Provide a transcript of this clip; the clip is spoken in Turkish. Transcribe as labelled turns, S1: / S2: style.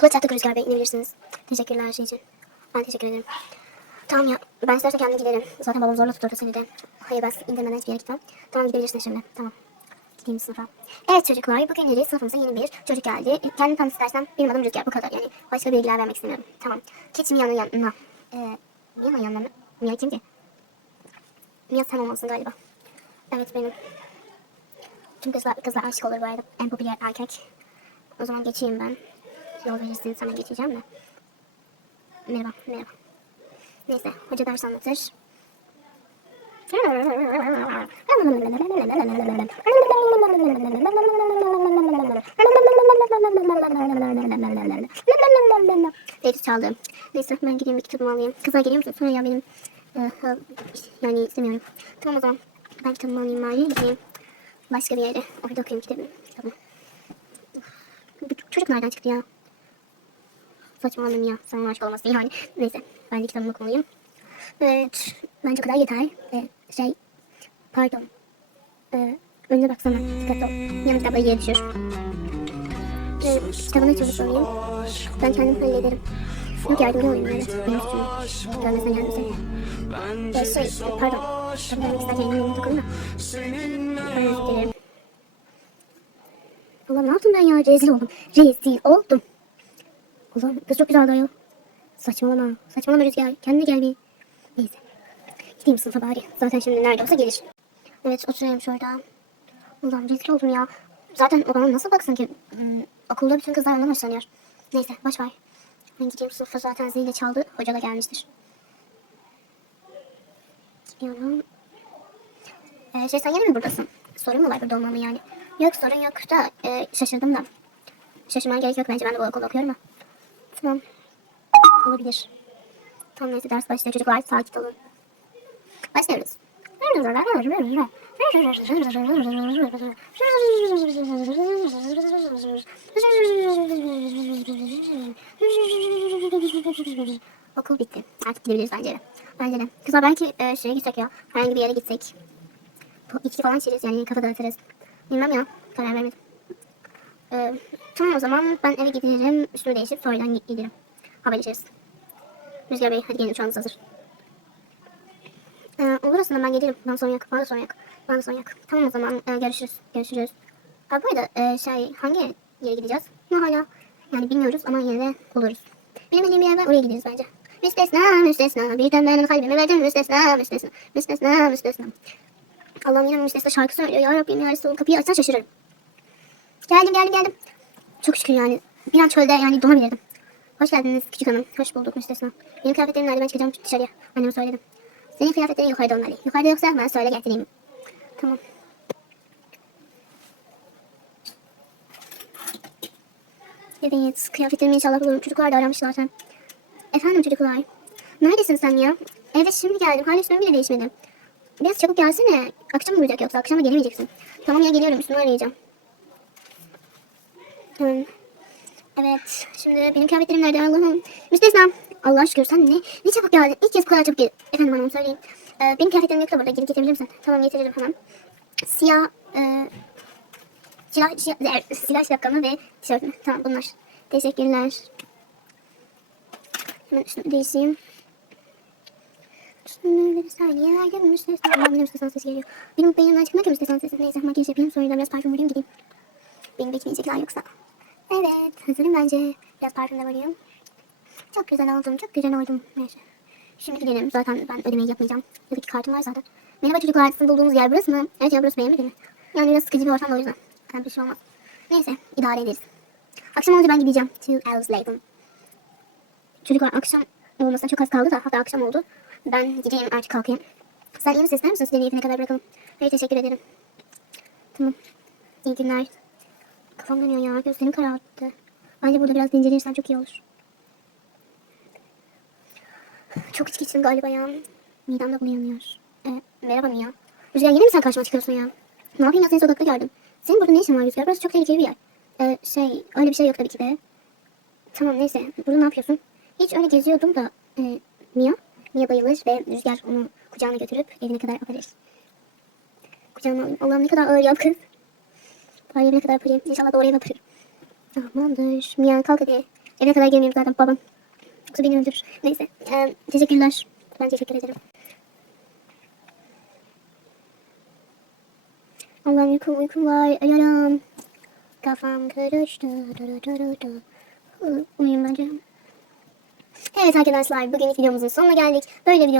S1: Okula çattık Rüzgar Bey inebilirsiniz. Teşekkürler her şey için. Ben teşekkür ederim. Tamam ya ben istersen kendim giderim. Zaten babam zorla tuturdu seni de. Hayır ben indirmeden hiçbir yere gitmem. Tamam gidebilirsin şimdi. Tamam. Gideyim sınıfa. Evet çocuklar bugün gece sınıfımıza yeni bir çocuk geldi. Kendini tanıt istersen benim adım Rüzgar bu kadar yani. Başka bilgiler vermek istemiyorum. Tamam. Geç Mia'nın yanına. Ee, Mia'nın yanına mı? Mia kim ki? Mia sen olmalısın galiba. Evet benim. Tüm kızlar, kızlar aşık olur bu arada. En popüler erkek. O zaman geçeyim ben. Yol verirsin sana geçeceğim de. Merhaba, merhaba. Neyse, hoca ders anlatır. Teyze çaldı. Neyse ben gideyim bir kitabımı alayım. Kızlar geliyor musun? Sonra ya benim e, yani istemiyorum. Tamam o zaman ben kitabımı alayım bari gideyim. Başka bir yere. Orada okuyayım kitabımı. Bu çocuk nereden çıktı ya? Saçmaladım ya. Sana aşık olmasın yani. Neyse. Ben de kitabımı okumalıyım. Evet. Bence o kadar yeter. Ee, şey. Pardon. Ee, önüne baksana. Dikkatli ol. Yanlış kitapları yere düşür. Ee, kitabını çabuk alayım. Ben kendim hallederim. Yok yardımcı olayım öyle. Benim suçum. Görmesen geldim seni. Ee, şey. Pardon. Tabii demek isterken elini dokunma. Ben özür. Allah'ım ne yaptım ben ya? Rezil oldum. Rezil oldum. Allah'ım kız çok güzeldi ayol. Saçmalama. Saçmalama Rüzgar. Kendine gel bir. Neyse. Gideyim sınıfa bari. Zaten şimdi nerede olsa gelir. Evet oturayım şurada. Allah'ım rezil oldum ya. Zaten o bana nasıl baksın ki? Hmm, okulda bütün kızlar ondan hoşlanıyor. Neyse boş ver. Ben gideyim sınıfa zaten zili çaldı. Hoca da gelmiştir. Gidiyorum. Ee, şey sen yine mi buradasın? Sorun mu var burada olmamı yani? Yok sorun yok da e, şaşırdım da. Şaşırmana gerek yok bence ben de bu okulda okuyorum ama. Tamam. Olabilir. Tamam neyse ders başlıyor çocuklar sakin olun. Başlıyoruz. Okul bitti. Artık gidebiliriz bence de. Bence de. Kızlar belki e, şeye gitsek ya. Herhangi bir yere gitsek. İçki falan içeriz yani kafa dağıtırız. Bilmem ya. Karar vermedim. Ee, tamam o zaman ben eve giderim. Üstümü değişip sonradan giderim. Haberleşiriz. Rüzgar Bey hadi gelin uçağınız hazır. Ee, olur aslında ben gelirim. Bana sorun yok. Bana da sorun yok. Bana da sorun yok. Tamam o zaman e, görüşürüz. Görüşürüz. Ha, bu arada e, şey hangi yere gideceğiz? Ne hala? Yani bilmiyoruz ama yine de buluruz. Bilmediğim bir yer var oraya gideriz bence. Müstesna müstesna birden benim kalbime verdin müstesna müstesna müstesna müstesna. Allah'ım yine müstesna şarkı söylüyor ya Rabbim ya kapıyı açsan şaşırırım. Geldim geldim geldim. Çok şükür yani. Bir an çölde yani donabilirdim. Hoş geldiniz küçük hanım. Hoş bulduk müstesna. Benim kıyafetlerim nerede ben çıkacağım dışarıya. Anneme söyledim. Senin kıyafetlerin yukarıda olmalı. Yukarıda yoksa ben söyle getireyim. Tamam. Evet kıyafetlerimi inşallah bulurum. Çocuklar da aramışlar zaten. Efendim çocuklar. Neredesin sen ya? Evet şimdi geldim. Hala üstümü bile değişmedim. Biraz çabuk gelsene. Akşam mı olacak yoksa akşama gelemeyeceksin. Tamam ya geliyorum üstümü arayacağım. Evet. Şimdi benim kıyafetlerim nerede Allah'ım? Müstesna. Allah şükür sen ne? Ne çabuk geldin. İlk kez bu kadar çabuk geldin. Efendim hanım söyleyeyim. Ee, benim kıyafetlerim yok da burada. Gidip getirebilir misin? Tamam getiririm hemen. Siyah e, silah, silah, silah şapkamı ve tişörtümü. Tamam bunlar. Teşekkürler. Hemen üstümü değişeyim. Üstümü bir saniye verdim. Müstesna. Allah'ım benim müstesna sesi geliyor. Benim beynimden çıkmıyor ki müstesna sesi. Neyse makyaj yapayım. Sonra biraz parfüm vurayım gideyim. Beni bekleyecekler yoksa. Evet hazırım bence. Biraz parfümle varayım. Çok güzel oldum. Çok güzel oldum. Neyse. Şimdi gidelim. Zaten ben ödemeyi yapmayacağım. Buradaki kartım var zaten. Merhaba çocuklar. Sizin bulduğunuz yer burası mı? Evet ya burası beğenmedi mi? Yani biraz sıkıcı bir ortam o yüzden. Yani bir şey olmaz. Neyse idare ederiz. Akşam olunca ben gideceğim. Two hours later. Çocuklar akşam olmasına çok az kaldı da hatta akşam oldu. Ben gideyim artık kalkayım. Sen iyi misin? İster misin? Size niyetine kadar bırakalım. Hayır teşekkür ederim. Tamam. İyi günler. Kafam dönüyor ya. Gözlerim kararttı. Bence burada biraz dinlenirsen çok iyi olur. Çok içki içtim galiba ya. Midem de bulanıyor. E, merhaba Mia. Rüzgar yine mi sen karşıma çıkıyorsun ya? Ne yapayım ya seni sokakta gördüm. Senin burada ne işin var Rüzgar? Burası çok tehlikeli bir yer. E, şey öyle bir şey yok tabii ki de. Tamam neyse. Burada ne yapıyorsun? Hiç öyle geziyordum da. E, Mia. Mia bayılır ve Rüzgar onu kucağına götürüp evine kadar aparır. Kucağıma alayım. Allah'ım ne kadar ağır ya kız. Bari evine kadar aparayım. İnşallah doğru eve aparırım. Tamamdır. Mia kalk hadi. Evine kadar gelmeyeyim zaten babam. Yoksa beni öldürür. Neyse. Ee, teşekkürler. Ben teşekkür ederim. Allah'ım uykum uykum var. Ayarım. Kafam karıştı. Uyuyayım bence. Evet arkadaşlar bugün videomuzun sonuna geldik. Böyle videolar